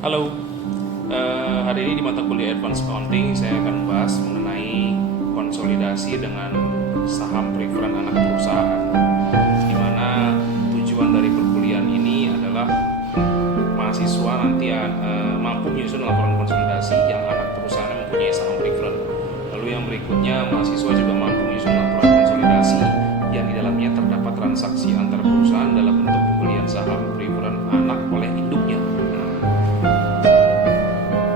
Halo, hari ini di mata kuliah Advanced Accounting saya akan membahas mengenai konsolidasi dengan saham preferred anak perusahaan, di mana tujuan dari perkuliahan ini adalah mahasiswa nanti mampu menyusun laporan konsolidasi yang anak perusahaan mempunyai saham preferred. Lalu yang berikutnya, mahasiswa juga mampu menyusun laporan konsolidasi yang di dalamnya terdapat transaksi antar perusahaan dalam bentuk pembelian saham preferred anak oleh induknya.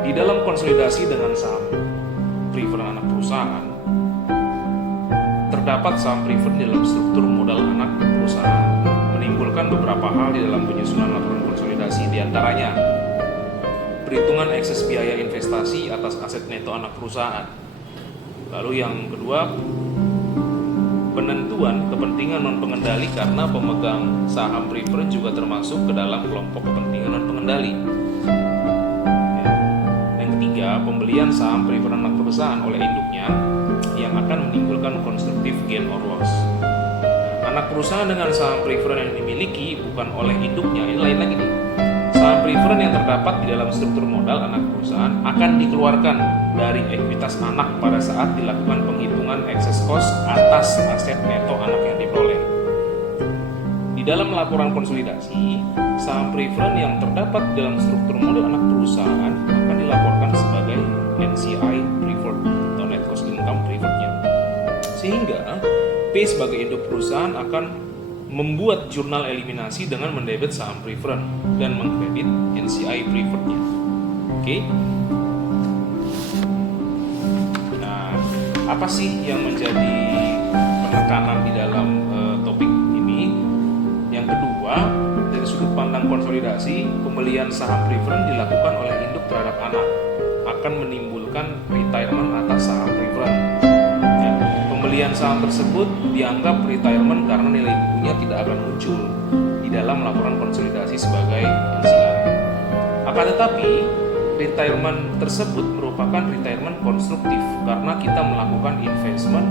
Di dalam konsolidasi dengan saham preferred anak perusahaan, terdapat saham preferred dalam struktur modal anak perusahaan, menimbulkan beberapa hal di dalam penyusunan laporan konsolidasi, diantaranya perhitungan ekses biaya investasi atas aset neto anak perusahaan. Lalu yang kedua, penentuan kepentingan non pengendali karena pemegang saham preferred juga termasuk ke dalam kelompok kepentingan non pengendali. Pembelian saham preferred anak perusahaan oleh induknya yang akan menimbulkan konstruktif gain or loss. Anak perusahaan dengan saham preferred yang dimiliki bukan oleh induknya, ini lain lagi nih. Saham preferred yang terdapat di dalam struktur modal anak perusahaan akan dikeluarkan dari ekuitas anak pada saat dilakukan penghitungan excess cost atas aset neto anak yang diperoleh. Di dalam laporan konsolidasi, saham preferred yang terdapat di dalam struktur modal anak perusahaan akan dilaporkan sebagai NCI preferred atau net cost income preferred-nya. Sehingga P sebagai induk perusahaan akan membuat jurnal eliminasi dengan mendebit saham preferred dan mengkredit NCI preferred-nya. Oke. Nah, apa sih yang menjadi penekanan di dalam topik ini? Yang kedua, dari sudut pandang konsolidasi, pembelian saham preferred dilakukan oleh induk terhadap anak akan menimbulkan retirement atas saham preferred. Ya, pembelian saham tersebut dianggap retirement karena nilai bukunya tidak akan muncul di dalam laporan konsolidasi sebagai NCI. Akan tetapi, retirement tersebut merupakan retirement konstruktif karena kita melakukan investment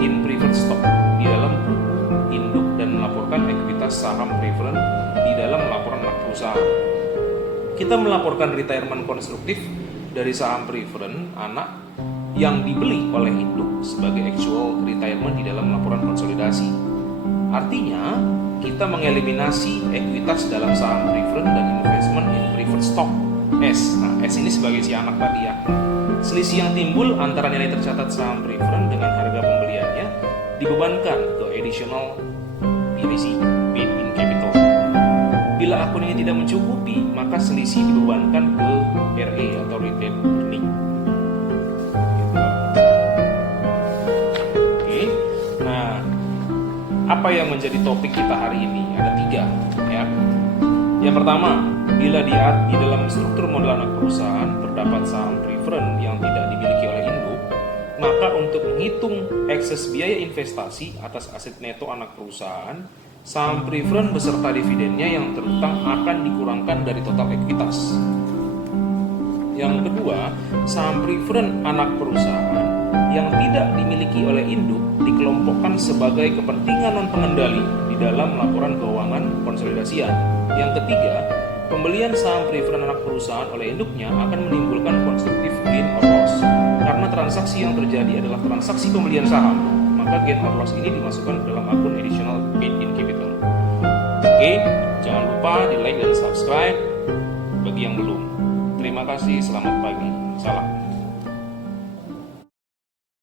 in preferred stock di dalam buku induk dan melaporkan ekuitas saham preferred di dalam laporan anak perusahaan. Kita melaporkan retirement konstruktif dari saham preferred anak yang dibeli oleh induk sebagai actual retirement di dalam laporan konsolidasi. Artinya, kita mengeliminasi ekuitas dalam saham preferred dan investment in preferred stock S. Nah, S ini sebagai si anak tadi ya. Selisih yang timbul antara nilai tercatat saham preferred dengan harga pembeliannya dibebankan ke additional PIC, paid in capital. Bila akun ini tidak mencukupi, maka selisih dibebankan ke RA atau retained earning. Oke, nah apa yang menjadi topik kita hari ini? Ada 3 ya. Yang pertama, bila di dalam struktur modal anak perusahaan terdapat saham preferred yang tidak dimiliki oleh induk, maka untuk menghitung ekses biaya investasi atas aset neto anak perusahaan, saham preferred beserta dividennya yang terutang akan dikurangkan dari total ekuitas. Yang kedua, saham preferred anak perusahaan yang tidak dimiliki oleh induk dikelompokkan sebagai kepentingan non pengendali di dalam laporan keuangan konsolidasian. Yang ketiga, pembelian saham preferred anak perusahaan oleh induknya akan menimbulkan konstruktif gain or loss. Karena transaksi yang terjadi adalah transaksi pembelian saham, maka gain or loss ini dimasukkan ke dalam akun additional paid in capital. Oke, jangan lupa di like dan subscribe bagi yang belum. Terima kasih, selamat pagi, salam.